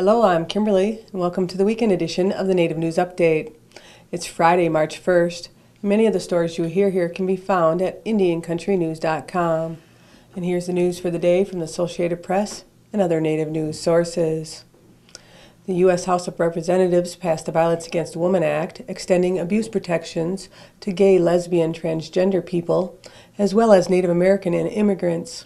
Hello, I'm Kimberly, and welcome to the weekend edition of the Native News Update. It's Friday, March 1st. Many of the stories you hear here can be found at IndianCountryNews.com. And here's the news for the day from the Associated Press and other Native news sources. The U.S. House of Representatives passed the Violence Against Women Act, extending abuse protections to gay, lesbian, transgender people, as well as Native American and immigrants.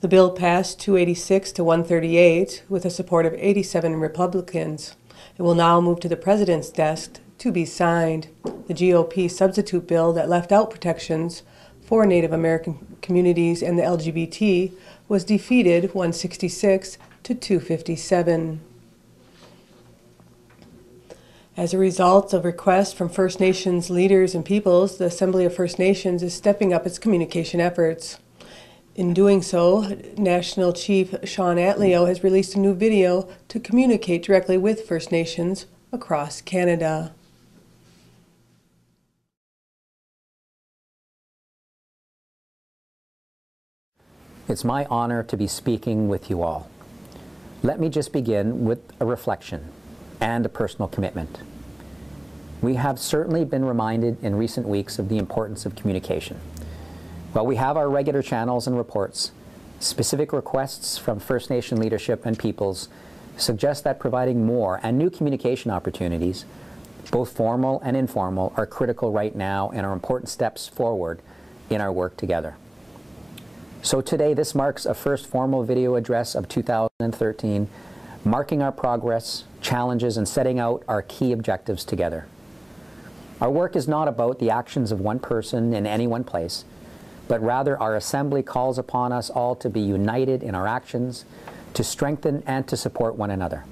The bill passed 286 to 138 with the support of 87 Republicans. It will now move to the President's desk to be signed. The GOP substitute bill that left out protections for Native American communities and the LGBT was defeated 166 to 257. As a result of requests from First Nations leaders and peoples, the Assembly of First Nations is stepping up its communication efforts. In doing so, National Chief Sean Atleo has released a new video to communicate directly with First Nations across Canada. It's my honor to be speaking with you all. Let me just begin with a reflection and a personal commitment. We have certainly been reminded in recent weeks of the importance of communication. While we have our regular channels and reports, specific requests from First Nation leadership and peoples suggest that providing more and new communication opportunities, both formal and informal, are critical right now and are important steps forward in our work together. So today, this marks a first formal video address of 2013, marking our progress, challenges, and setting out our key objectives together. Our work is not about the actions of one person in any one place, but rather our Assembly calls upon us all to be united in our actions, to strengthen and to support one another.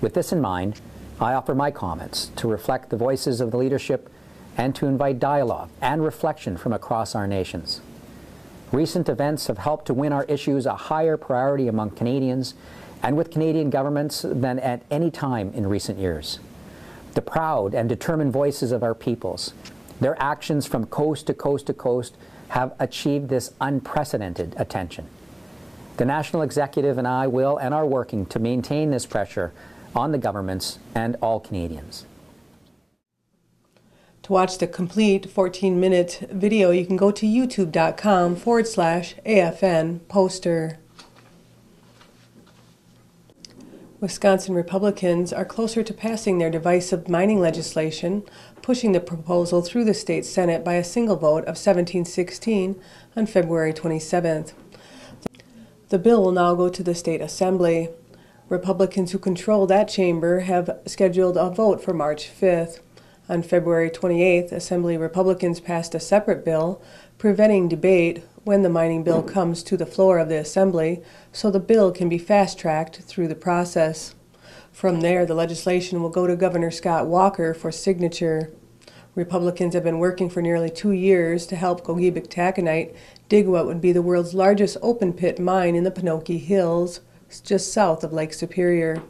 With this in mind, I offer my comments to reflect the voices of the leadership and to invite dialogue and reflection from across our nations. Recent events have helped to win our issues a higher priority among Canadians and with Canadian governments than at any time in recent years. The proud and determined voices of our peoples, their actions from coast to coast to coast, have achieved this unprecedented attention. The National Executive and I will and are working to maintain this pressure on the governments and all Canadians. To watch the complete 14-minute video, you can go to youtube.com/AFN poster. Wisconsin Republicans are closer to passing their divisive mining legislation, pushing the proposal through the state Senate by a single vote of 17-16 on February 27th. The bill will now go to the state assembly. Republicans who control that chamber have scheduled a vote for March 5th. On February 28th, Assembly Republicans passed a separate bill preventing debate when the mining bill comes to the floor of the Assembly, so the bill can be fast-tracked through the process. From there, the legislation will go to Governor Scott Walker for signature. Republicans have been working for nearly 2 years to help Gogebic Taconite dig what would be the world's largest open-pit mine in the Pinocchio Hills, just south of Lake Superior.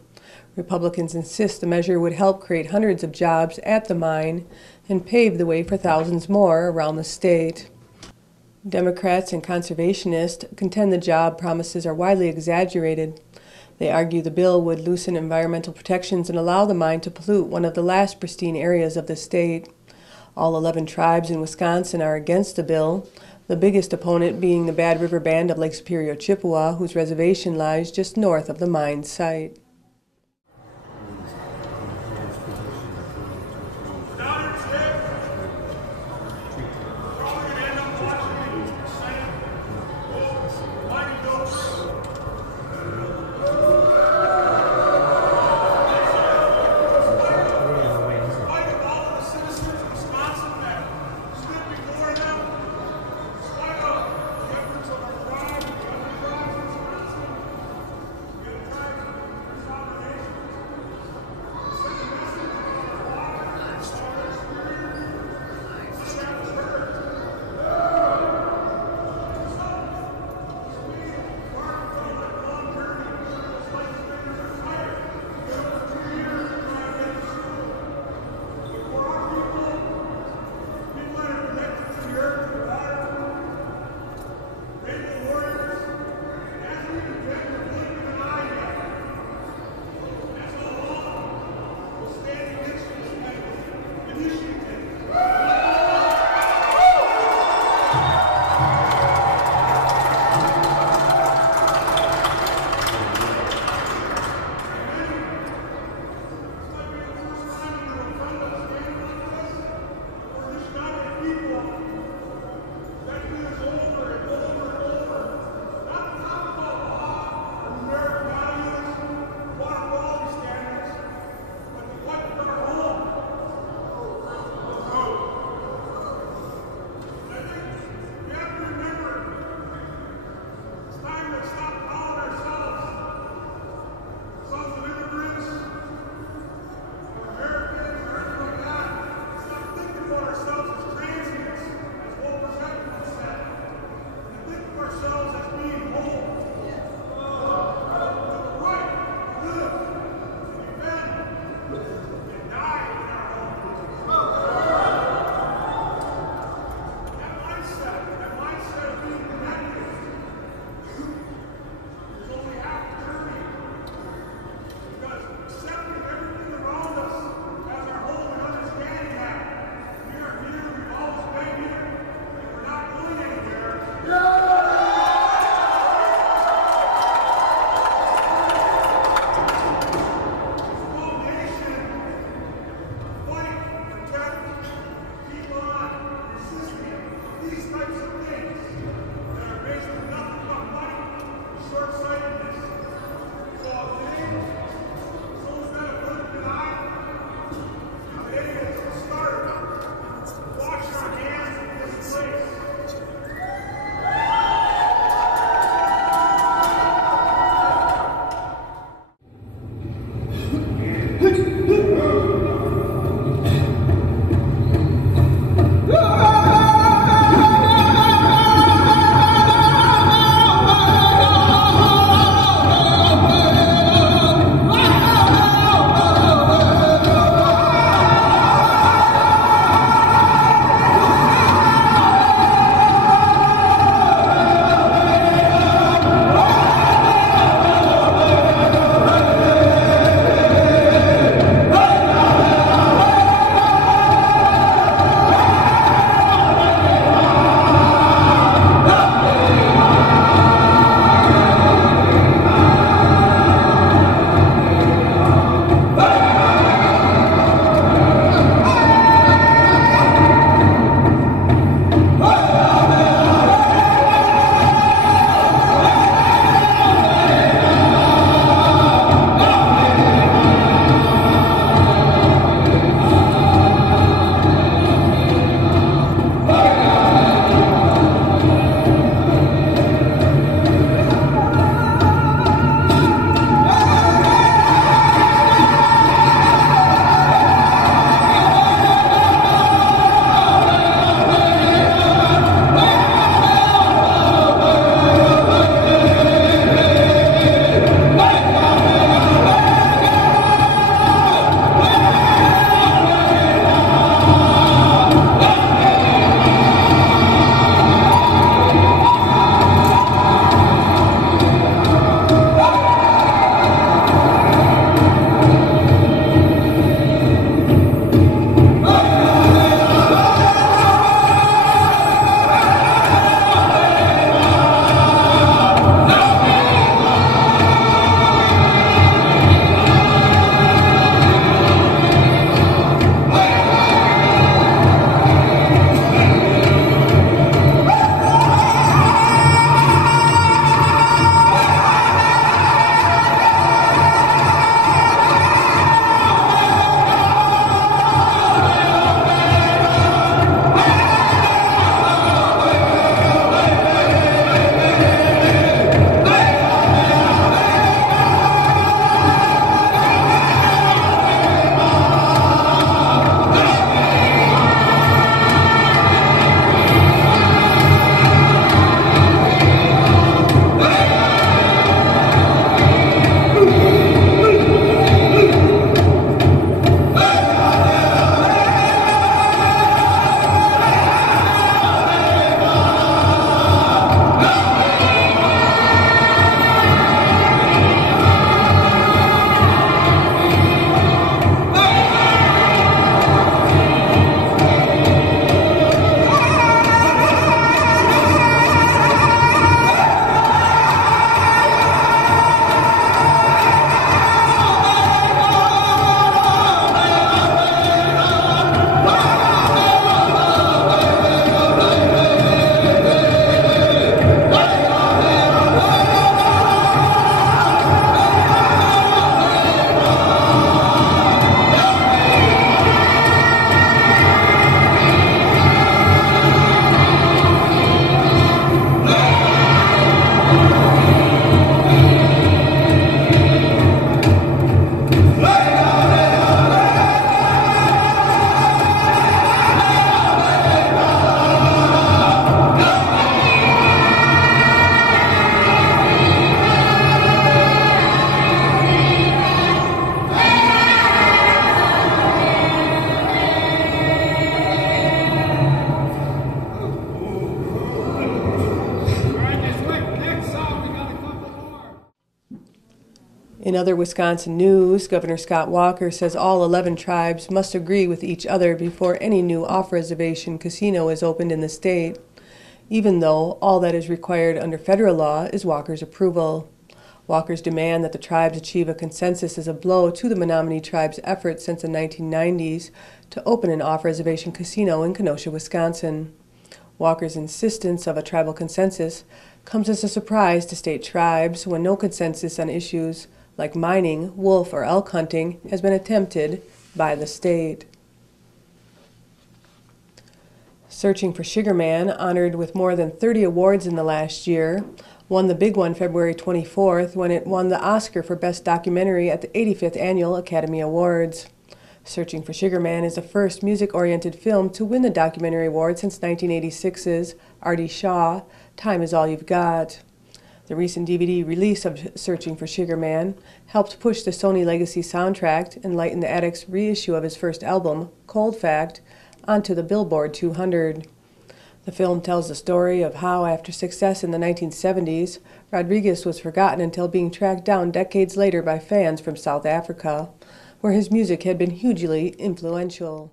Republicans insist the measure would help create hundreds of jobs at the mine and pave the way for thousands more around the state. Democrats and conservationists contend the job promises are widely exaggerated. They argue the bill would loosen environmental protections and allow the mine to pollute one of the last pristine areas of the state. All 11 tribes in Wisconsin are against the bill, the biggest opponent being the Bad River Band of Lake Superior Chippewa, whose reservation lies just north of the mine site. In other Wisconsin news, Governor Scott Walker says all 11 tribes must agree with each other before any new off-reservation casino is opened in the state, even though all that is required under federal law is Walker's approval. Walker's demand that the tribes achieve a consensus is a blow to the Menominee tribe's efforts since the 1990s to open an off-reservation casino in Kenosha, Wisconsin. Walker's insistence of a tribal consensus comes as a surprise to state tribes when no consensus on issues like mining, wolf, or elk hunting has been attempted by the state. Searching for Sugar Man, honored with more than 30 awards in the last year, won the big one February 24th when it won the Oscar for Best Documentary at the 85th Annual Academy Awards. Searching for Sugar Man is the first music-oriented film to win the documentary award since 1986's Artie Shaw, Time Is All You've Got. The recent DVD release of Searching for Sugar Man helped push the Sony Legacy soundtrack and lighten the Addict's reissue of his first album, Cold Fact, onto the Billboard 200. The film tells the story of how, after success in the 1970s, Rodriguez was forgotten until being tracked down decades later by fans from South Africa, where his music had been hugely influential.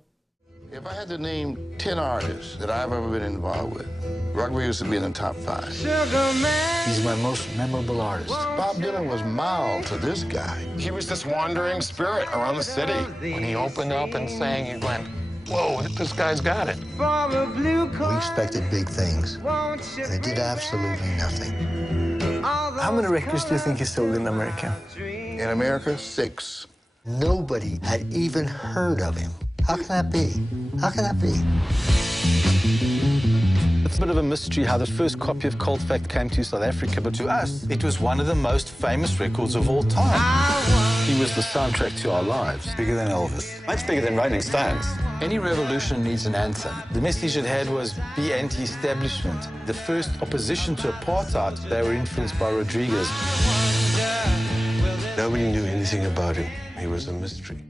If I had to name 10 artists that I've ever been involved with, Rodriguez would be in the top 5. He's my most memorable artist. Bob Dylan was mild to this guy. He was this wandering spirit around the city. When he opened up and sang, you went, whoa, this guy's got it. We expected big things, and they did absolutely nothing. How many records do you think he sold in America? In America, 6. Nobody had even heard of him. How can that be? How can that be? It's a bit of a mystery how the first copy of Cold Fact came to South Africa, but to us, it was one of the most famous records of all time. He was the soundtrack to our lives. Bigger than Elvis. Much bigger than Rolling Stones. Any revolution needs an anthem. The message it had was, be anti-establishment. The first opposition to apartheid, they were influenced by Rodriguez. Nobody knew anything about him. He was a mystery.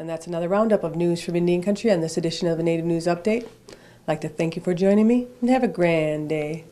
And that's another roundup of news from Indian Country on this edition of the Native News Update. I'd like to thank you for joining me, and have a grand day.